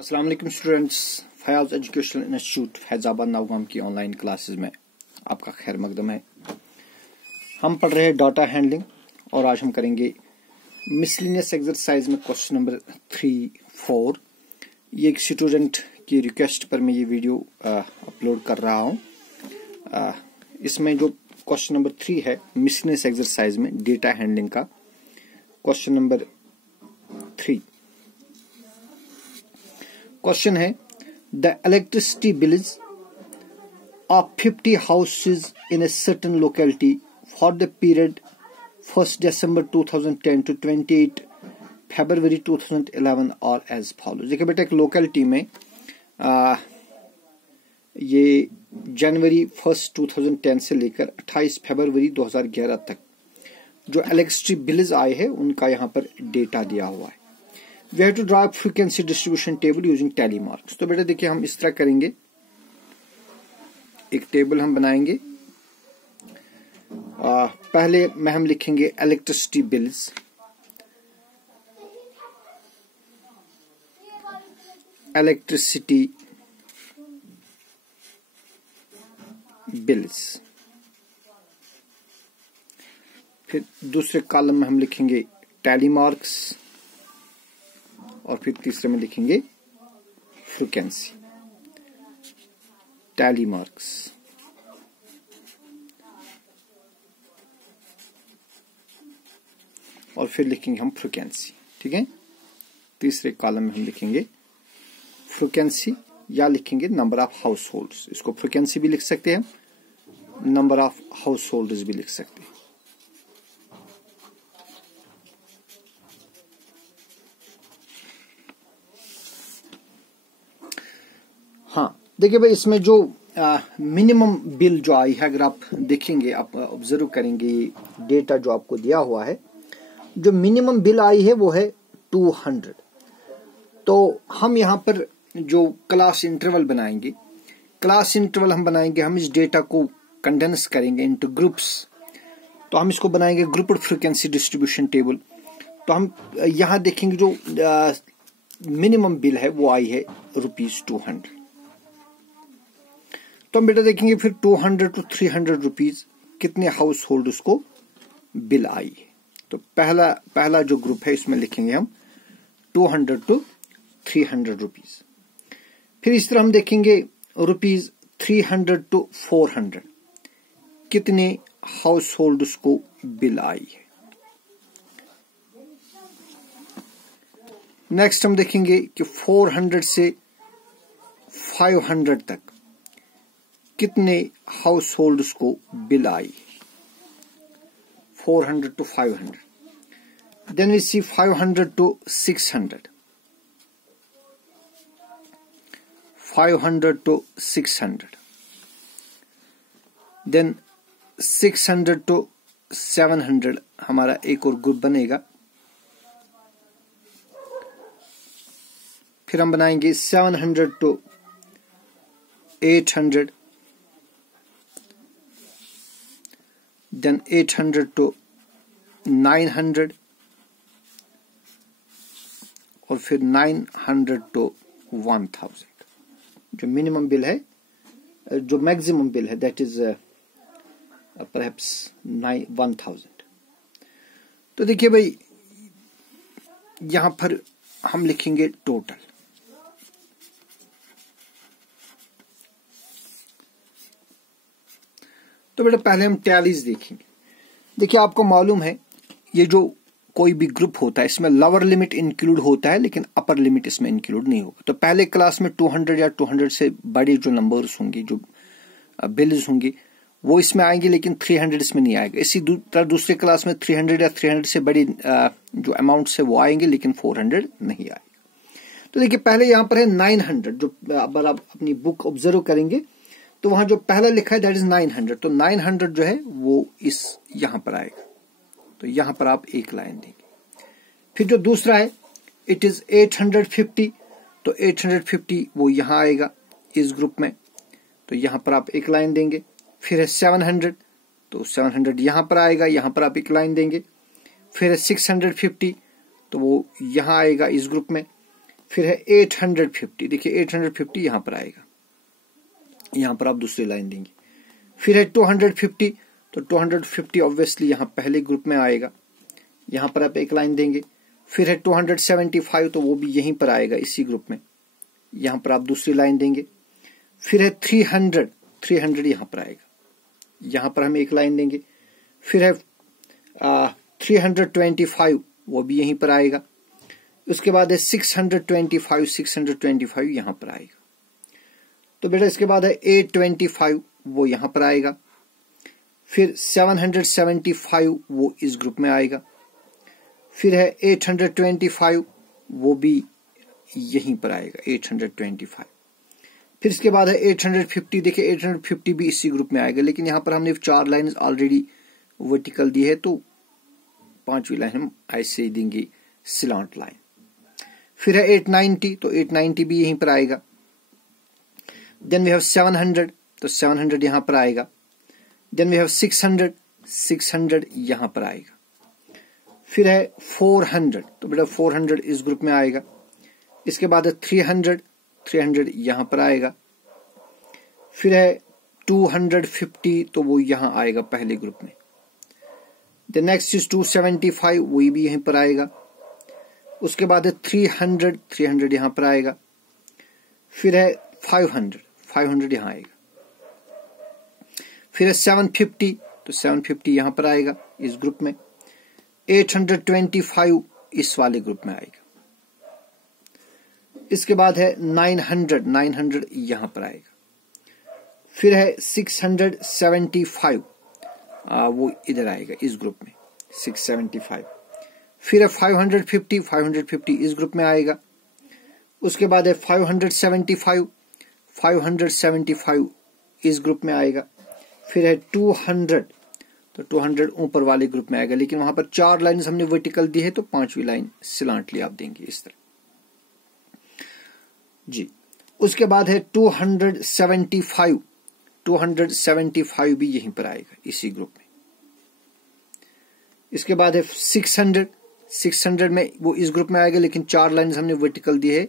अस्सलाम वालेकुम students, Fayaz educational institute Faizabad Navgam की ऑनलाइन क्लासेस में आपका खैर मकदम है। हम पढ़ रहे हैं डाटा हैंडलिंग और आज हम करेंगे मिसलिनियस एक्सरसाइज में क्वेश्चन नंबर 3-4। ये एक स्टूडेंट की रिक्वेस्ट पर मैं ये वीडियो अपलोड कर रहा हूँ। इसमें जो क्वेश्चन नंबर 3 है मिसलिनियस एक्सरसाइज में डेटा हैंडलिंग का क्वेश्चन नंबर 3। क्वेश्चन है the electricity bills of 50 houses in a certain locality for the period 1 December 2010 to 28 February 2011 और एज फॉलोज। देखिए बेटा, एक लोकेलिटी में ये जनवरी 1 2010 से लेकर 28 फरवरी 2011 तक जो इलेक्ट्रिसिटी बिल्स आए हैं उनका यहाँ पर डेटा दिया हुआ है। We have to draw a frequency distribution table using tally marks। तो बेटा देखिए, हम इस तरह करेंगे, एक टेबल हम बनाएंगे। पहले में हम लिखेंगे इलेक्ट्रिसिटी बिल्स, इलेक्ट्रिसिटी बिल्स। फिर दूसरे कॉलम में हम लिखेंगे टैली मार्क्स और फिर तीसरे में लिखेंगे फ्रीक्वेंसी, टैली मार्क्स। और फिर लिखेंगे हम फ्रीक्वेंसी। ठीक है, तीसरे कॉलम में हम लिखेंगे फ्रीक्वेंसी या लिखेंगे नंबर ऑफ हाउस होल्ड्स। इसको फ्रीक्वेंसी भी लिख सकते हैं, नंबर ऑफ हाउस होल्ड्स भी लिख सकते हैं। हाँ देखिए भाई, इसमें जो मिनिमम बिल जो आई है, अगर आप देखेंगे, आप ऑब्जर्व करेंगे, डेटा जो आपको दिया हुआ है, जो मिनिमम बिल आई है वो है 200। तो हम यहाँ पर जो क्लास इंटरवल बनाएंगे, हम इस डेटा को कंडेंस करेंगे इनटू ग्रुप्स। तो हम इसको बनाएंगे ग्रुप्ड फ्रीक्वेंसी डिस्ट्रीब्यूशन टेबल। तो हम यहाँ देखेंगे जो मिनिमम बिल है वो आई है ₹200। तो हम बेटा देखेंगे फिर 200 to 300 रुपीज कितने हाउस होल्ड उसको बिल आई है। तो पहला जो ग्रुप है इसमें लिखेंगे हम 200 to 300 रुपीज। फिर इस तरह हम देखेंगे ₹300 to 400 कितने हाउस होल्ड उसको बिल आई है। नेक्स्ट हम देखेंगे कि 400 से 500 तक कितने हाउस होल्ड्स को बिल आई। 400 to 500। Then we see 500 to 600, 500 to 600। Then 600 to 700 हमारा एक और ग्रुप बनेगा। फिर हम बनाएंगे 700 to 800, then 800 to 900 और फिर 900 to 1000। जो मिनिमम बिल है, जो मैक्सिमम बिल है, दैट इज परहैप्स 1000। तो देखिए भाई, यहां पर हम लिखेंगे टोटल। तो बेटा पहले हम टैलीज देखेंगे। देखिए, आपको मालूम है ये जो कोई भी ग्रुप होता है इसमें लोअर लिमिट इंक्लूड होता है लेकिन अपर लिमिट इसमें इंक्लूड नहीं होगा। तो पहले क्लास में 200 या 200 से बड़े जो नंबर्स होंगे, जो बिल्स होंगे, वो इसमें आएंगे लेकिन 300 इसमें नहीं आएगा। इसी तरह दूसरे क्लास में 300 या 300 से बड़ी जो अमाउंट्स है वो आएंगे लेकिन 400 नहीं आएगा। तो देखिए पहले यहाँ पर है 900। जो अगर आप अपनी बुक ऑब्जर्व करेंगे तो वहां जो पहला लिखा है दैट इज 900। तो 900 जो है वो इस यहां पर आएगा। तो यहां पर आप एक लाइन देंगे। फिर जो दूसरा है इट इज 850। तो 850 वो यहां आएगा इस ग्रुप में। तो यहां पर आप एक लाइन देंगे। फिर है 700। तो 700 यहां पर आएगा, यहां पर आप एक लाइन देंगे। फिर है 650। तो वो यहां आएगा इस ग्रुप में। फिर है 850, देखिए 850 यहां पर आएगा, यहां पर आप दूसरी लाइन देंगे। फिर है 250, तो 250 ऑब्वियसली यहां पहले ग्रुप में आएगा, यहां पर आप एक लाइन देंगे। फिर है 275, तो वो भी यहीं पर आएगा इसी ग्रुप में, यहां पर आप दूसरी लाइन देंगे। फिर है 300, 300 यहां पर आएगा, यहां पर हम एक लाइन देंगे। फिर है 325, वो भी यहीं पर आएगा। उसके बाद है 625, 625 यहां पर आएगा। तो बेटा इसके बाद है 825, वो यहां पर आएगा। फिर 775 वो इस ग्रुप में आएगा। फिर है 825, वो भी यहीं पर आएगा, 825। फिर इसके बाद है 850, देखिए 850 भी इसी ग्रुप में आएगा, लेकिन यहां पर हमने 4 लाइन ऑलरेडी वर्टिकल दी है, तो 5वीं लाइन हम ऐसे ही देंगे स्लैंट लाइन। फिर है 890, तो 890 भी यहीं पर आएगा। देन वी हैव 700, तो 700 यहां पर आएगा। देन वी हैव 600, 600 यहां पर आएगा। फिर है 400, तो बेटा 400 इस ग्रुप में आएगा। इसके बाद है 300, 300 यहां पर आएगा। फिर है 250, तो वो यहां आएगा पहले ग्रुप में। द नेक्स्ट इज 275, वही भी यहीं पर आएगा। उसके बाद है 300, 300 यहां पर आएगा। फिर है 500, 500 यहां आएगा। फिर है 750, तो 750 यहां पर आएगा इस ग्रुप में। 825 इस वाले ग्रुप में आएगा। इसके बाद है 900, 900 यहां पर आएगा। फिर है 675, वो इधर आएगा इस ग्रुप में, 675। फिर है 550, 550 इस ग्रुप में आएगा। उसके बाद है 575, 575 इस ग्रुप में आएगा। फिर है 200, तो 200 ऊपर वाले ग्रुप में आएगा, लेकिन वहां पर 4 लाइन हमने वर्टिकल दी है, तो 5वीं लाइन स्लैंटली आप देंगे इस तरह जी। उसके बाद है 275, 275 भी यहीं पर आएगा इसी ग्रुप में। इसके बाद है 600, 600 में वो इस ग्रुप में आएगा, लेकिन 4 लाइन हमने वर्टिकल दी है,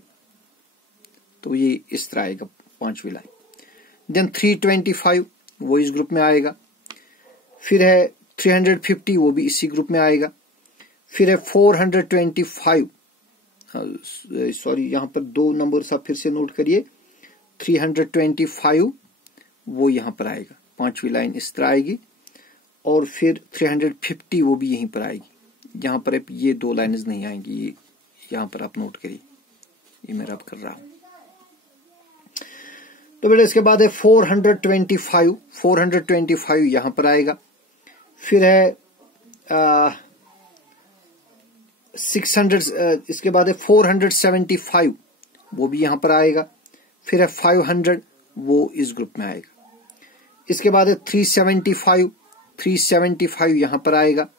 तो ये इस तरह आएगा 5वीं लाइन। देन 325, वो इस ग्रुप में आएगा। फिर है 350, वो भी इसी ग्रुप में आएगा। फिर है 425, सॉरी यहां पर 2 नंबर आप फिर से नोट करिए। 325 वो यहां पर आएगा, 5वीं लाइन इस तरह आएगी। और फिर 350 वो भी यहीं पर आएगी, यहां पर ये 2 लाइन्स नहीं आएंगी, ये यहां पर आप नोट करिए, ये मैं रब कर रहा हूं। तो बेटा इसके बाद है 425, 425 यहां पर आएगा। फिर है 600, इसके बाद है 475, वो भी यहां पर आएगा। फिर है 500, वो इस ग्रुप में आएगा। इसके बाद है 375, 375 यहां पर आएगा।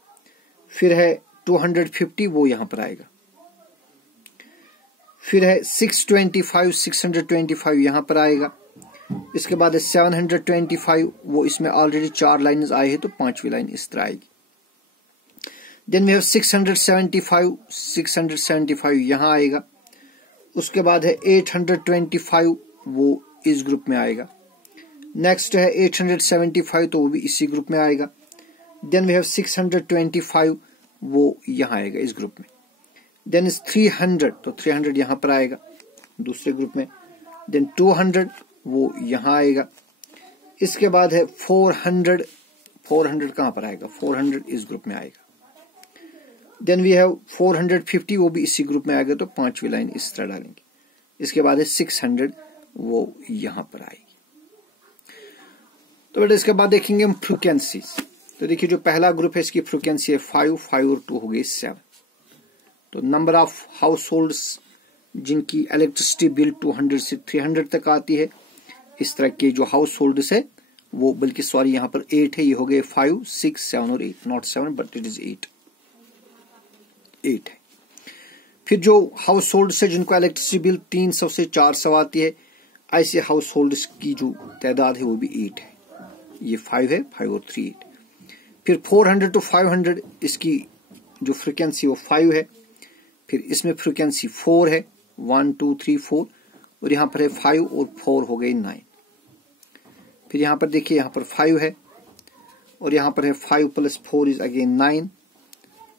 फिर है 250, वो यहां पर आएगा। फिर है 625, 625 यहां पर आएगा। इसके बाद है 725, वो इसमें ऑलरेडी 4 लाइन्स आए हैं, तो 5वीं लाइन इस तरह आएगी। देन वी हैव 675, 675 यहां आएगा। उसके बाद है 825, वो इस ग्रुप में आएगा। नेक्स्ट है 875, तो वो भी इसी ग्रुप में आएगा। देन वी हैव 625, वो यहां आएगा इस ग्रुप में। देन इज 300, तो 300 यहां पर आएगा दूसरे ग्रुप में। देन 200, वो यहां आएगा। इसके बाद है 400, 400 कहां पर आएगा, 400 इस ग्रुप में आएगा। देन वी हैव 450, वो भी इसी ग्रुप में आएगा, तो 5वीं लाइन इस तरह डालेंगे। इसके बाद है 600, वो यहां पर आएगी। तो बेटा इसके बाद देखेंगे हम फ्रीक्वेंसीज। तो देखिए जो पहला ग्रुप है इसकी फ्रीक्वेंसी है 5, 5 और 2 हो गई 7। तो नंबर ऑफ हाउस होल्ड्स जिनकी इलेक्ट्रिसिटी बिल 200 से 300 तक आती है, इस तरह के जो हाउस होल्ड्स है वो, बल्कि सॉरी यहाँ पर 8 है, ये हो गए 5, 6, 7 और 8, नॉट 7 बट इट इज 8 है। फिर जो हाउस होल्ड्स है जिनको इलेक्ट्रिसिटी बिल 300 से 400 आती है, ऐसे हाउस होल्ड्स की जो तादाद है वो भी 8 है। ये 5 है, 5 और 3 8। फिर 400 to 500 इसकी जो फ्रीक्वेंसी वो 5 है। फिर इसमें फ्रीक्वेंसी 4 है, 1 2 3 4 और यहाँ पर है 5 और 4 हो गए 9। फिर यहाँ पर देखिए यहाँ पर 5 है और यहाँ पर है 5 + 4 इज अगेन 9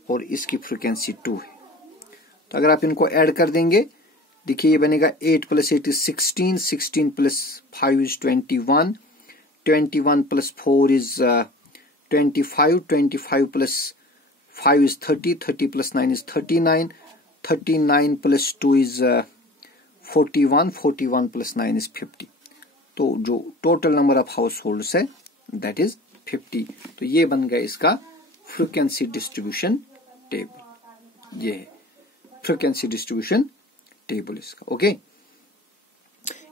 और इसकी फ्रीक्वेंसी 2 है। तो अगर आप इनको ऐड कर देंगे देखिए ये बनेगा 8 + 8 is 16, 16 + 5 is 21, 21 + 4 is 25, 25 + 5 is 30, 30 + 9 is 39, 39 + 2 is 41, 41 + 9 is 50। तो जो total number of house holds है दैट इज 50। तो ये बन गया इसका फ्रीक्वेंसी डिस्ट्रीब्यूशन टेबल। ये है फ्रीक्वेंसी डिस्ट्रीब्यूशन टेबल इसका। ओके,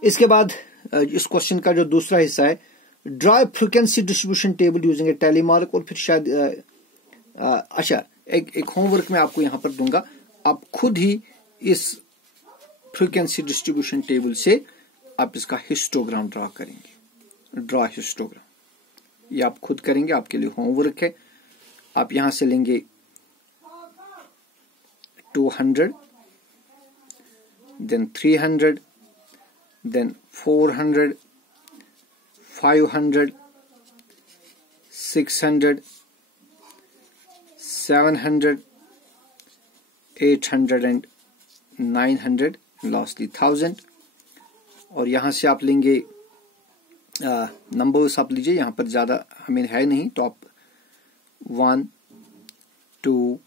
इसके बाद इस क्वेश्चन का जो दूसरा हिस्सा है, draw frequency distribution table using ए टैली मार्क। और फिर शायद अच्छा एक होमवर्क मैं आपको यहां पर दूंगा, आप खुद ही इस फ्रीक्वेंसी डिस्ट्रीब्यूशन टेबल से आप इसका हिस्टोग्राम ड्रा करेंगे। ड्रा हिस्टोग्राम ये आप खुद करेंगे, आपके लिए होमवर्क है। आप यहां से लेंगे 200, then 300, then 400, 500, 600, 700, 800 and 900, lastly 1000। और यहां से आप लेंगे नंबर्स आप लीजिए, यहां पर ज्यादा हमें है नहीं तो आप 1 2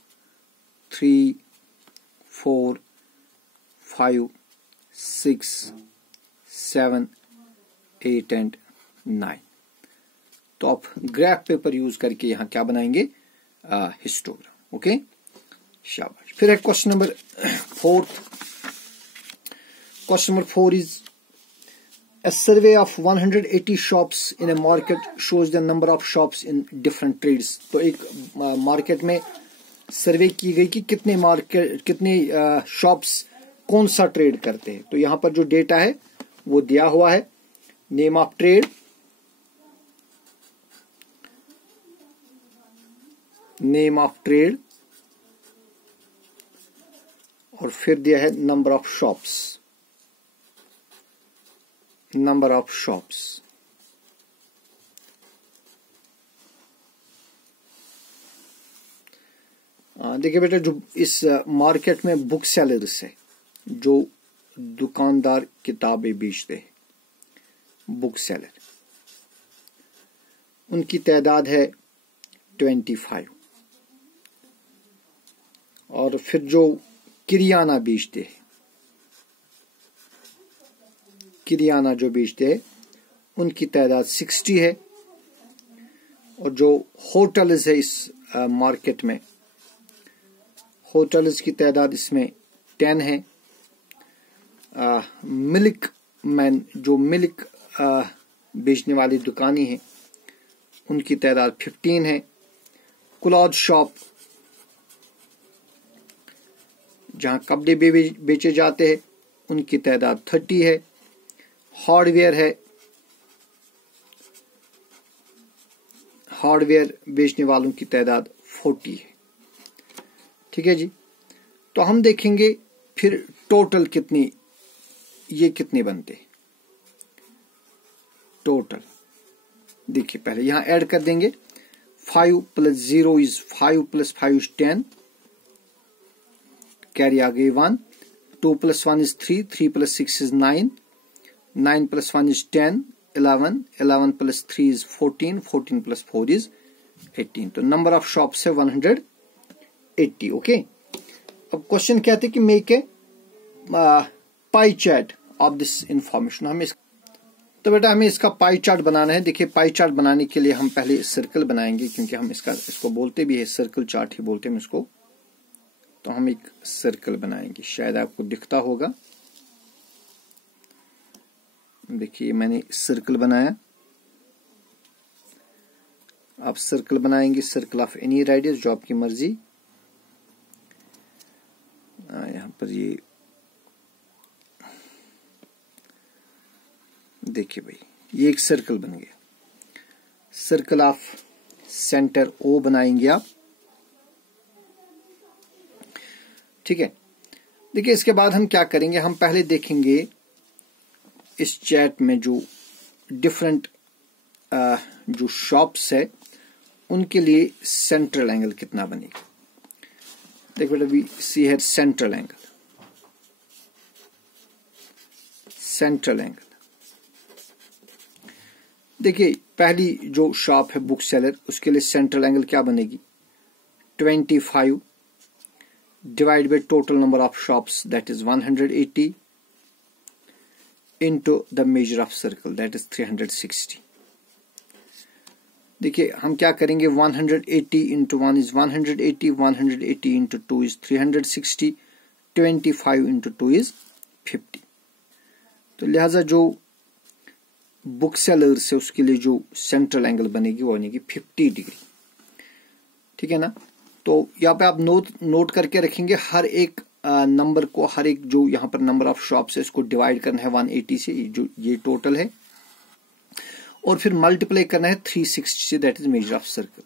3 4 5 6 7 8 and 9। तो आप ग्राफ पेपर यूज करके यहां क्या बनाएंगे, हिस्टोग्राम। ओके, शाबाश। फिर है question number 4। Question number 4 is a survey of 180 shops in a market shows the number of shops in different trades। तो एक मार्केट में सर्वे की गई कि कितने शॉप्स कौन सा ट्रेड करते हैं। तो यहां पर जो डेटा है वो दिया हुआ है, name of trade, name of trade और फिर दिया है number of shops, number of shops. देखिए बेटा, जो इस मार्केट में बुक सेलर्स है, जो दुकानदार किताबें बेचते हैं, बुक सेलर, उनकी तादाद है 25। और फिर जो किरियाना बेचते हैं, किरियाना जो बेचते हैं उनकी तादाद 60 है। और जो होटल्स है इस मार्केट में, होटल्स की तादाद इसमें 10 है। मिल्क मैन, जो मिल्क बेचने वाली दुकानें हैं, उनकी तादाद 15 है। क्लॉथ शॉप, जहां कपड़े बेचे जाते हैं, उनकी तादाद 30 है। हार्डवेयर है, हार्डवेयर बेचने वालों की तादाद 40 है। ठीक है जी। तो हम देखेंगे फिर टोटल कितनी, ये कितने बनते हैं टोटल। देखिए पहले यहां ऐड कर देंगे, 5 + 0 इज 5 + 5 इज 10, कैरी आ गई 1, 2 + 1 is 3, 3 + 6 is 9, 9 + 1 is 10, 11, 11 + 3 is 14, 14 + 4 is 18। तो नंबर ऑफ शॉप्स है 180। ओके, अब क्वेश्चन कहते हैं कि make a pie chart of this information. हमें तो बेटा हमें इसका पाई चार्ट बनाना है। देखिए पाई चार्ट बनाने के लिए हम पहले सर्कल बनाएंगे, क्योंकि हम इसको बोलते भी है, सर्कल चार्ट ही बोलते हैं इसको। तो हम एक सर्कल बनाएंगे, शायद आपको दिखता होगा। देखिए मैंने सर्कल बनाया। आप सर्कल बनाएंगे, सर्कल ऑफ एनी रेडियस, जो आपकी मर्जी। यहां पर ये देखिए भाई, ये एक सर्कल बन गया। सर्कल ऑफ सेंटर ओ बनाएंगे आप। ठीक है। देखिए इसके बाद हम क्या करेंगे, हम पहले देखेंगे इस चैट में जो डिफरेंट जो शॉप्स है उनके लिए सेंट्रल एंगल कितना बनेगा। देखो बेटा वी सी है सेंट्रल एंगल, सेंट्रल एंगल। देखिए पहली जो शॉप है बुक सेलर, उसके लिए सेंट्रल एंगल क्या बनेगी, 25 divide by total number of shops that is 180 into the measure of circle that is 360। देखिए हम क्या करेंगे, 180 into 1 is 180, 180 into 2 is 360, 25 into 2 is 50। तो लिहाजा जो बुक सेलर से उसके लिए जो सेंट्रल एंगल बनेगी वो बनेगी 50 डिग्री। ठीक है ना। तो यहाँ पे आप नोट करके रखेंगे, हर एक नंबर को, हर एक जो यहाँ पर नंबर ऑफ शॉप्स है इसको डिवाइड करना है 180 से, जो ये टोटल है, और फिर मल्टीप्लाई करना है 360 से, that is measure of circle.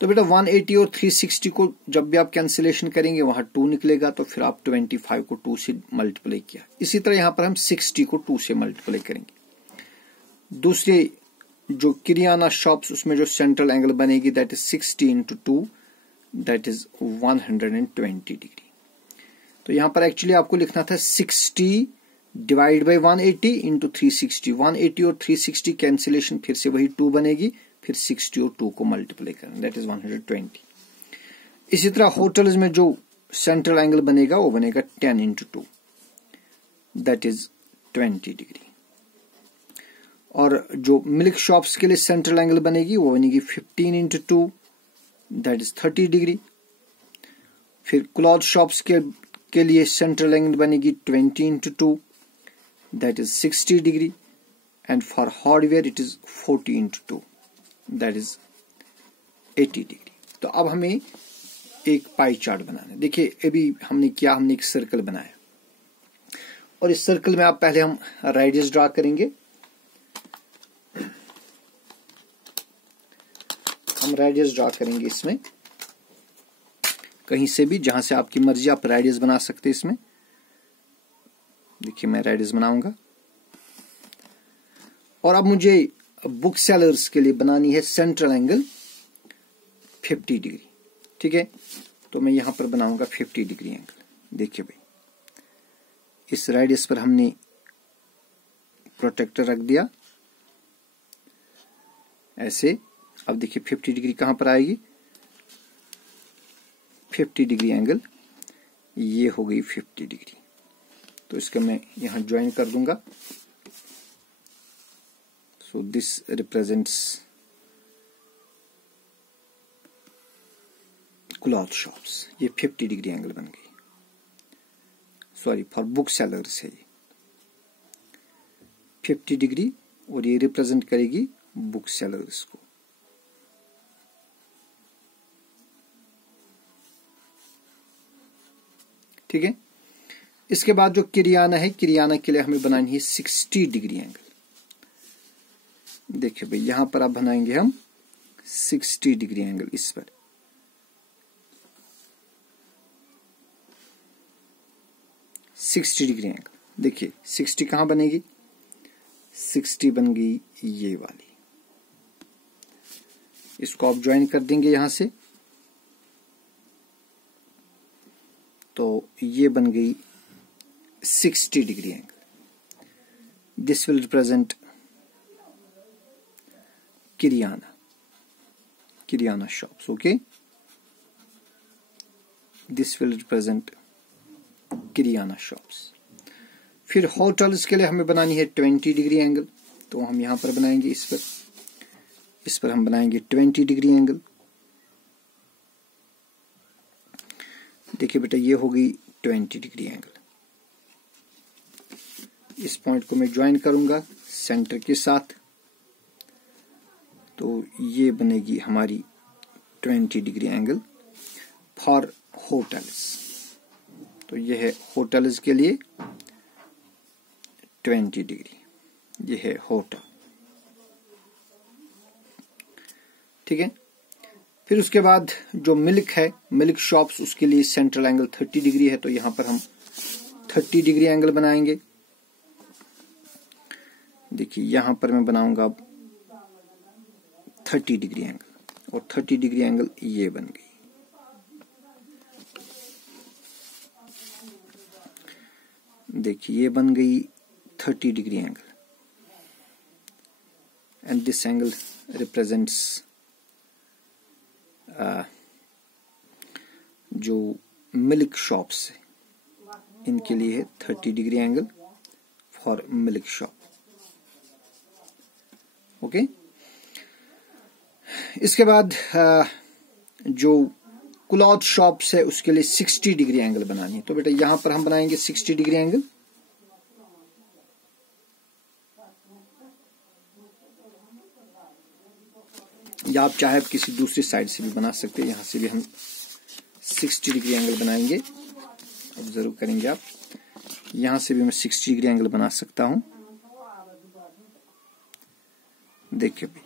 तो बेटा 180 और 360 को जब भी आप कैंसिलेशन करेंगे वहां 2 निकलेगा, तो फिर आप 25 को 2 से मल्टीप्लाई किया। इसी तरह यहां पर हम 60 को 2 से मल्टीप्लाई करेंगे। दूसरे जो किरियाना शॉप्स, उसमें जो सेंट्रल एंगल बनेगी that is 60 into 2 that is 120 degree. तो यहां पर एक्चुअली आपको लिखना था 60 डिवाइड बाई 180 इंटू 360। 180 और 360 कैंसिलेशन, फिर से वही 2 बनेगी, फिर 60 और 2 को मल्टीप्लाई करना, दैट इज 120। इसी तरह होटल्स में जो सेंट्रल एंगल बनेगा वो बनेगा 10 इंटू 2 दैट इज 20 डिग्री। और जो मिल्क शॉप्स के लिए सेंट्रल एंगल बनेगी वो बनेगी 15 इंटू 2 दैट इज 30 डिग्री। फिर क्लॉथ शॉप्स के लिए सेंट्रल एंगल बनेगी 20 into 2 that is 60 degree, and for hardware it is 40 into 2 that is 80 degree। तो अब हमें एक पाई चार्ट बनाना है। देखिए अभी हमने एक सर्कल बनाया, और इस सर्कल में आप पहले हम रेडियस ड्रा करेंगे। हम रेडियस ड्रा करेंगे इसमें, कहीं से भी जहां से आपकी मर्जी आप रेडियस बना सकते हैं इसमें। देखिए मैं रेडियस बनाऊंगा, और अब मुझे बुक सेलर्स के लिए बनानी है सेंट्रल एंगल 50 डिग्री। ठीक है, तो मैं यहां पर बनाऊंगा 50 डिग्री एंगल। देखिए भाई इस रेडियस पर हमने प्रोटेक्टर रख दिया ऐसे। अब देखिए 50 डिग्री कहां पर आएगी, 50 डिग्री एंगल ये हो गई 50 डिग्री। तो इसका मैं यहां ज्वाइन कर दूंगा। So this represents cloth shops. ये 50 डिग्री एंगल बन गई, सॉरी फॉर बुक सेलर्स है ये 50 डिग्री, और ये रिप्रेजेंट करेगी बुक सेलर्स को। ठीक है, इसके बाद जो किरियाना है, किरियाना के लिए हमें बनानी है 60 डिग्री एंगल। देखिए भाई यहां पर आप बनाएंगे हम 60 डिग्री एंगल इस पर। डिग्री एंगल देखिए 60 कहां बनेगी, 60 बन गई ये वाली। इसको आप ज्वाइन कर देंगे यहां से, तो ये बन गई 60 degree angle. This will represent kirana shops. Okay, this will represent kirana shops. फिर होटल्स के लिए हमें बनानी है 20 डिग्री एंगल, तो हम यहां पर बनाएंगे इस पर हम बनाएंगे 20 डिग्री एंगल। देखिए बेटा ये हो गई 20 डिग्री एंगल। इस पॉइंट को मैं ज्वाइन करूंगा सेंटर के साथ, तो ये बनेगी हमारी 20 डिग्री एंगल फॉर होटल्स। तो ये है होटल्स के लिए 20 डिग्री, ये है होटल। ठीक है, फिर उसके बाद जो मिल्क है, मिल्क शॉप्स, उसके लिए सेंट्रल एंगल 30 डिग्री है। तो यहां पर हम 30 डिग्री एंगल बनाएंगे। देखिए यहां पर मैं बनाऊंगा अब 30 डिग्री एंगल, और 30 डिग्री एंगल ये बन गई। देखिए ये बन गई 30 degree angle, and this angle represents जो मिल्क शॉप्स है इनके लिए है 30 degree angle for milk shop. Okay, इसके बाद जो क्लॉथ शॉप्स है उसके लिए 60 डिग्री एंगल बनानी है। तो बेटा यहां पर हम बनाएंगे 60 डिग्री एंगल। या आप चाहे किसी दूसरी साइड से भी बना सकते हैं, यहां से भी हम 60 डिग्री एंगल बनाएंगे। ऑब्जर्व करेंगे आप, यहां से भी मैं 60 डिग्री एंगल बना सकता हूं। देखिए भाई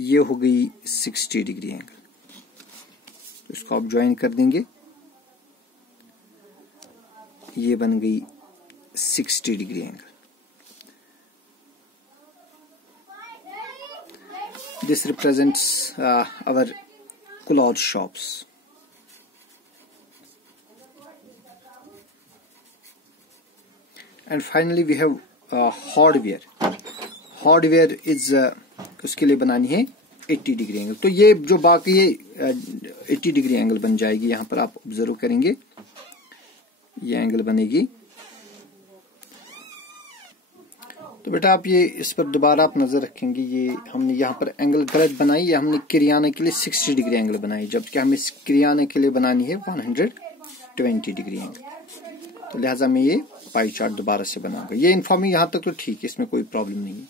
ये हो गई 60 डिग्री एंगल, इसको आप ज्वाइन कर देंगे, ये बन गई 60 degree angle. This represents our cloth shops. And finally we have hardware. Hardware is उसके लिए बनानी है 80 डिग्री एंगल। तो ये जो बाकी है 80 डिग्री एंगल बन जाएगी। यहां पर आप ऑब्जर्व करेंगे ये एंगल बनेगी। तो बेटा आप ये इस पर दोबारा आप नजर रखेंगे, ये हमने यहाँ पर एंगल गलत बनाई, ये हमने किरियाने के लिए 60 डिग्री एंगल बनाई, जबकि हमें किरियाने के लिए बनानी है 120 डिग्री एंगल। तो लिहाजा मैं ये पाई चार्ट दोबारा से बनाऊंगा। ये इन्फॉर्मिंग यहाँ तक तो ठीक है, इसमें कोई प्रॉब्लम नहीं है।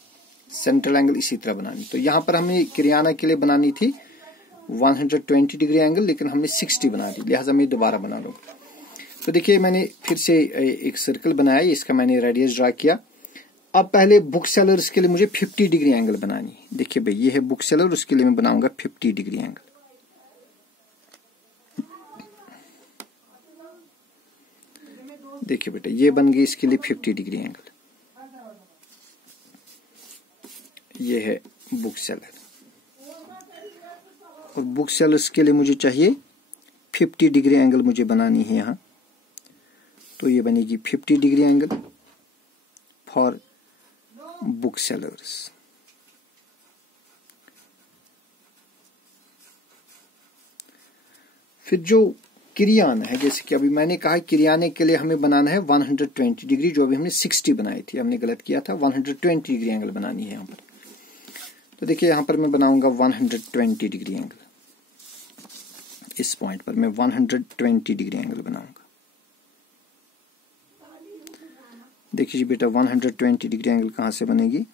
सेंट्रल एंगल इसी तरह बनानी। तो यहाँ पर हमें किरियाना के लिए बनानी थी 120 डिग्री एंगल, लेकिन हमने 60 बना दी, लिहाजा मैं दोबारा बना लूंगा। तो देखिए मैंने फिर से एक सर्कल बनाया, इसका मैंने रेडियस ड्रा किया। अब पहले बुक सेलर्स के लिए मुझे 50 डिग्री एंगल बनानी है। देखिए भाई ये है बुक सेलर, उसके लिए मैं बनाऊंगा 50 डिग्री एंगल। देखिए बेटा ये बन गई इसके लिए 50 डिग्री एंगल। ये है बुक सेलर, और बुक सेलर्स के लिए मुझे चाहिए 50 डिग्री एंगल मुझे बनानी है यहां। तो ये बनेगी 50 degree angle for book sellers. फिर जो किरियाना है, जैसे कि अभी मैंने कहा किरियाने के लिए हमें बनाना है 120 डिग्री, जो अभी हमने 60 बनाई थी, हमने गलत किया था। 120 डिग्री एंगल बनानी है यहाँ पर। तो देखिए यहाँ पर मैं बनाऊंगा 120 डिग्री एंगल। इस पॉइंट पर मैं 120 डिग्री एंगल बनाऊंगा। देखिए जी बेटा 120 डिग्री एंगल कहां से बनेगी?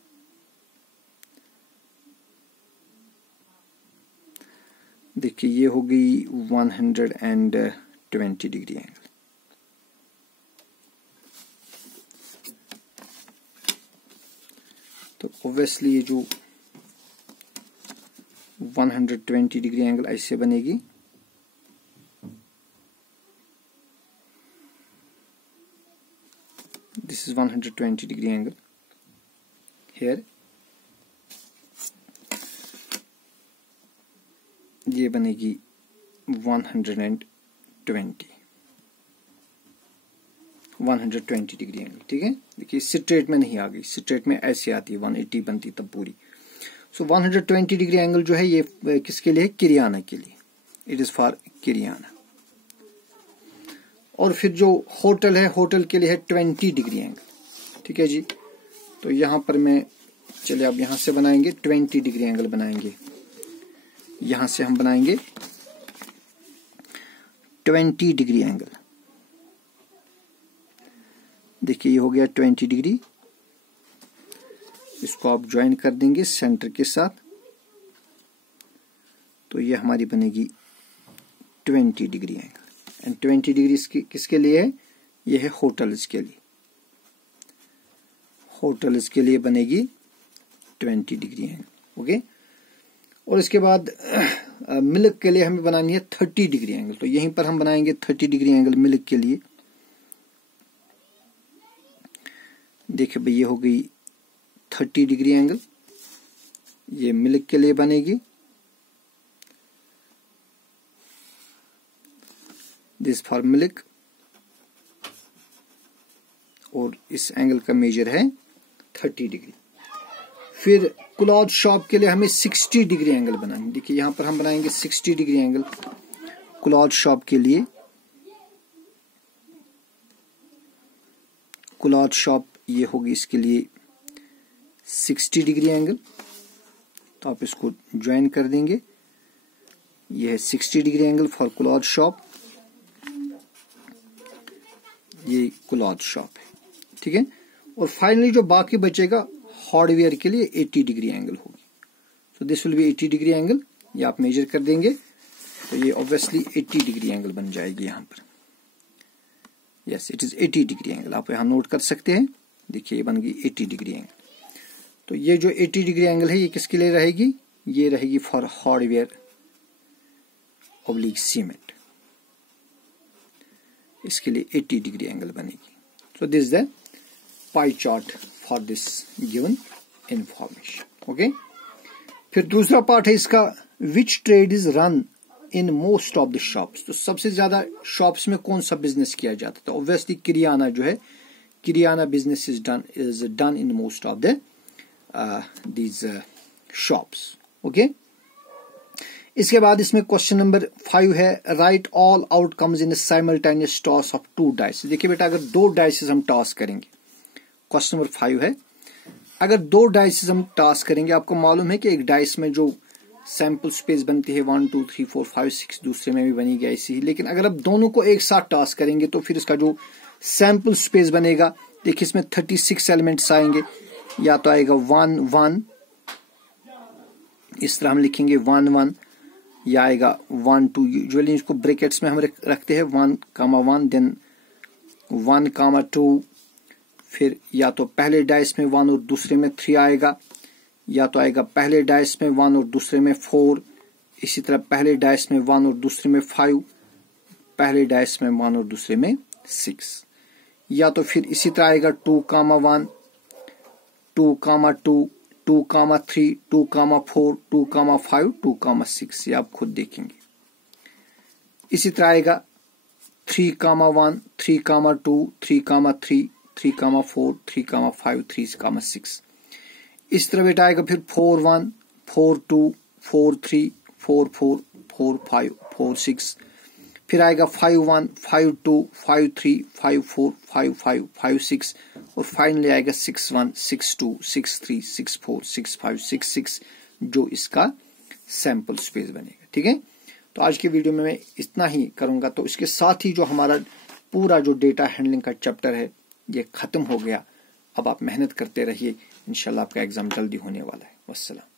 देखिए ये हो गई 120 डिग्री एंगल। तो ऑब्वियसली ये जो 120 डिग्री एंगल ऐसे बनेगी। This is 120 degree angle here. ये बनेगी 120 डिग्री एंगल। ठीक है, देखिए स्ट्रेट में नहीं आ गई, स्ट्रेट में ऐसे आती है 180 बनती तब पूरी। सो 120 डिग्री एंगल जो है ये किसके लिए? किरियाना के लिए। It is for kirana. और फिर जो होटल है, होटल के लिए है 20 डिग्री एंगल। ठीक है जी, तो यहां पर मैं चलिए अब यहां से बनाएंगे 20 डिग्री एंगल बनाएंगे। यहां से हम बनाएंगे 20 डिग्री एंगल। देखिए ये हो गया 20 डिग्री। इसको आप ज्वाइन कर देंगे सेंटर के साथ। तो ये हमारी बनेगी 20 डिग्री एंगल। एंड 20 डिग्री किसके लिए है? ये है होटल्स के लिए। होटल्स के लिए बनेगी 20 डिग्री एंगल। ओके, और इसके बाद मिल्क के लिए हमें बनानी है 30 डिग्री एंगल। तो यहीं पर हम बनाएंगे 30 डिग्री एंगल मिल्क के लिए। देखिए भाई ये हो गई 30 डिग्री एंगल, ये मिल्क के लिए बनेगी, दिस फॉर मिल्क, और इस एंगल का मेजर है 30 डिग्री। फिर क्लॉथ शॉप के लिए हमें 60 डिग्री एंगल बनाएंगे। देखिए यहां पर हम बनाएंगे 60 डिग्री एंगल क्लॉथ शॉप के लिए। क्लॉथ शॉप ये होगी इसके लिए 60 डिग्री एंगल, तो आप इसको ज्वाइन कर देंगे। ये है 60 degree angle for cloth shop, ये क्लॉथ शॉप है, ठीक है। और फाइनली जो बाकी बचेगा हार्डवेयर के लिए 80 डिग्री एंगल होगी। So this will be 80 degree angle, ये आप मेजर कर देंगे तो ये ऑब्वियसली 80 डिग्री एंगल बन जाएगी यहां पर। Yes, it is 80 degree angle, आप यहां नोट कर सकते हैं। देखिए ये बन गई 80 डिग्री एंगल। तो ये जो 80 डिग्री एंगल है ये किसके लिए रहेगी? ये रहेगी फॉर हार्डवेयर ऑब्लिक सीमेंट, इसके लिए 80 डिग्री एंगल बनेगी। So this the pie chart for this given information. Okay, फिर दूसरा पार्ट है इसका, which trade is run in most of the shops. तो सबसे ज्यादा शॉप्स में कौन सा बिजनेस किया जाता है? तो ऑब्वियसली किरियाना जो है, kirana business is done in most of the these shops. Okay, इसके बाद इसमें क्वेश्चन नंबर 5 है, right all outcomes in simultaneous toss of 2 dice. देखिए बेटा, अगर 2 डाइसेस हम टॉस करेंगे, क्वेश्चन नंबर 5 है, अगर 2 डाइसेस हम टॉस करेंगे, आपको मालूम है कि एक डाइस में जो सैंपल स्पेस बनती है 1 2 3 4 5 6, दूसरे में भी बनी गई ऐसी ही, लेकिन अगर आप दोनों को एक साथ टॉस करेंगे तो फिर इसका जो सैंपल स्पेस बनेगा, देखिए इसमें 36 एलिमेंट्स आएंगे, या तो आएगा 1 1, इस तरह हम लिखेंगे 1 1, या आएगा 1 2, यूजुअली इसको ब्रैकेट्स में हम रखते हैं 1,1, देन 1,2, फिर या तो पहले डाइस में 1 और दूसरे में 3 आएगा, या तो आएगा पहले डाइस में 1 और दूसरे में 4, इसी तरह पहले डाइस में 1 और दूसरे में 5, पहले डाइस में 1 और दूसरे में 6, या तो फिर इसी तरह आएगा 2,1, 2,2, 2,3, 2,4, 2,5, 2,6, ये आप खुद देखेंगे। इसी तरह आएगा 3,1, 3,2, 3,3, 3,4, 3,5, 3,6। इस तरह बेटा आएगा फिर 4,1, 4,2, 4,3, 4,4, 4,5, 4,6, फिर आएगा 5,1, 5,2, 5,3, 5,4, 5,5, 5,6, और फाइनली आएगा 6,1, 6,2, 6,3, 6,4, 6,5, 6,6, जो इसका सैंपल स्पेस बनेगा। ठीक है, तो आज के वीडियो में मैं इतना ही करूंगा। तो इसके साथ ही जो हमारा पूरा जो डेटा हैंडलिंग का चैप्टर है ये खत्म हो गया। अब आप मेहनत करते रहिए, इंशाल्लाह आपका एग्जाम जल्दी होने वाला है। वस्सलाम।